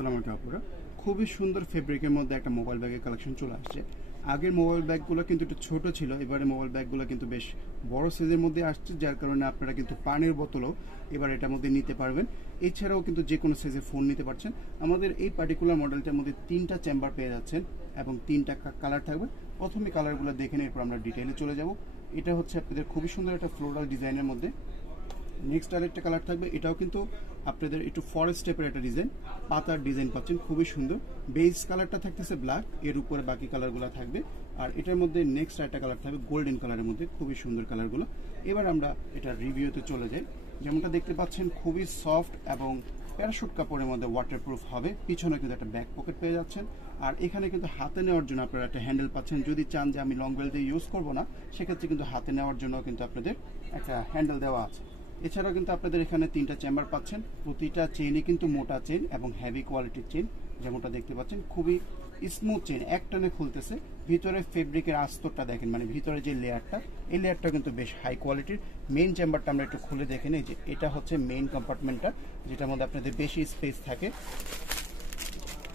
আসসালামু আলাইকুম আপুরা। খুবই সুন্দর ফেব্রিকের মধ্যে একটা মোবাইল ব্যাগের কালেকশন চলে আসছে। আগের মোবাইল ব্যাগগুলো কিন্তু একটু ছোট ছিল, এবারে মোবাইল ব্যাগগুলো কিন্তু বেশ বড় সাইজের মধ্যে আসছে, যার কারণে আপনারা কিন্তু পানির বোতলও এবার এটার মধ্যে নিতে পারবেন। এছাড়াও কিন্তু যে কোনো সাইজের ফোন নিতে পারছেন। আমাদের এই পার্টিকুলার মডেলটার মধ্যে 3টা চেম্বার পেয়ে যাচ্ছেন এবং 3টা কালার থাকবে। প্রথমে কালারগুলো দেখে নিয়ে এরপর আমরা ডিটেইলে চলে যাব। এটা হচ্ছে আপনাদের খুবই সুন্দর একটা ফ্লোরাল ডিজাইনের মধ্যে। নেক্সট আরেকটা কালার থাকবে, এটাও কিন্তু আপনাদের একটু ফরেস্ট টাইপের একটা ডিজাইন, পাতার ডিজাইন পাচ্ছেন, খুবই সুন্দর। বেস কালারটা থাকতেছে ব্ল্যাক, এর উপরে বাকি কালারগুলো থাকবে। আর এটার মধ্যে নেক্সট আরেকটা কালার থাকবে গোল্ডেন কালারের মধ্যে, খুবই সুন্দর কালারগুলো। এবার আমরা এটা রিভিউতে চলে যাই। যেমনটা দেখতে পাচ্ছেন খুবই সফট এবং প্যারাশুট কাপড়ের মধ্যে ওয়াটারপ্রুফ হবে। পিছনে কিন্তু একটা ব্যাক পকেট পেয়ে যাচ্ছেন। আর এখানে কিন্তু হাতে নেওয়ার জন্য আপনারা একটা হ্যান্ডেল পাচ্ছেন। যদি চান যে আমি লং বেল্ট দিয়ে ইউজ করবো না, সেক্ষেত্রে কিন্তু হাতে নেওয়ার জন্য কিন্তু আপনাদের একটা হ্যান্ডেল দেওয়া আছে। এছাড়াও কিন্তু আপনাদের এখানে 3টা চেম্বার পাচ্ছেন। প্রতিটা চেইনই কিন্তু মোটা চেইন এবং হেভি কোয়ালিটির চেইন, যেমনটা দেখতে পাচ্ছেন খুবই স্মুথ চেইন, এক টানে খুলতেছে। ভিতরে ফেব্রিকের আস্তরটা দেখেন, মানে ভিতরে যে লেয়ারটা, এই লেয়ারটা কিন্তু বেশ হাই কোয়ালিটির। মেইন চেম্বারটা আমরা একটু খুলে দেখে নিই, যে এটা হচ্ছে মেইন কম্পার্টমেন্টটা, যেটার মধ্যে আপনাদের বেশি স্পেস থাকে,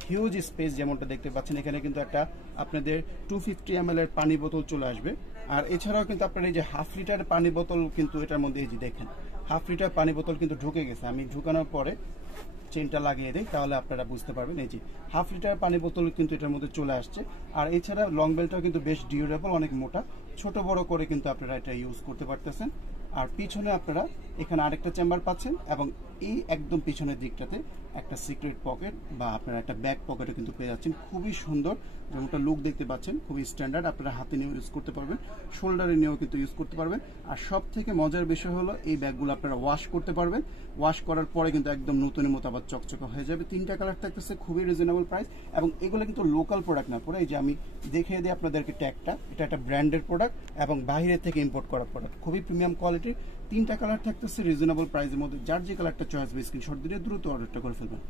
হিউজ স্পেস। যেমনটা দেখতে পাচ্ছেন এখানে কিন্তু একটা আপনাদের 250 ml এর পানি বোতল চলে আসবে। আর এছাড়াও কিন্তু আপনার এই যে হাফ লিটার পানি বোতল কিন্তু এটার মধ্যে, এই যে দেখেন হাফ লিটার পানি বোতল কিন্তু ঢুকে গেছে। আমি ঢুকানোর পরে চেনটা লাগিয়ে দেই, তাহলে আপনারা বুঝতে পারবেন। এই যে হাফ লিটার পানি বোতল কিন্তু এটার মধ্যে চলে আসছে। আর এছাড়া লং বেলটাও কিন্তু বেশ ডিউরেবল, অনেক মোটা, ছোট বড় করে কিন্তু আপনারা এটা ইউজ করতে পারতেছেন। আর পিছনে আপনারা এখানে আরেকটা চেম্বার পাচ্ছেন এবং এই একদম পিছনের দিকটাতে একটা সিক্রেট পকেট বা আপনারা একটা ব্যাক পকেটও কিন্তু পেয়ে যাচ্ছেন। খুবই সুন্দর, যেমনটা লুক দেখতে পাচ্ছেন, খুবই স্ট্যান্ডার্ড। আপনারা হাতে নিয়েও ইউজ করতে পারবেন, শোল্ডারে নিয়েও কিন্তু ইউজ করতে পারবেন। আর সব থেকে মজার বিষয় হলো এই ব্যাগগুলো আপনারা ওয়াশ করতে পারবেন। ওয়াশ করার পরে কিন্তু একদম নতুনের মতো আবার চকচকে হয়ে যাবে। 3টা কালার থাকতেছে, খুবই রিজনেবল প্রাইস। এবং এগুলো কিন্তু লোকাল প্রোডাক্ট না, পরে এই যে আমি দেখিয়ে দিই আপনাদেরকে ট্যাগটা, এটা একটা ব্র্যান্ডের প্রোডাক্ট এবং বাইরে থেকে ইম্পোর্ট করা প্রোডাক্ট, খুবই প্রিমিয়াম কোয়ালিটির। 3টা কালার থাকতেছে রিজনেবল প্রাইসের মধ্যে। যার যে কালারটা চয়েস হবে স্ক্রিনশট দিয়ে দ্রুত অর্ডারটা করে ফেলবেন।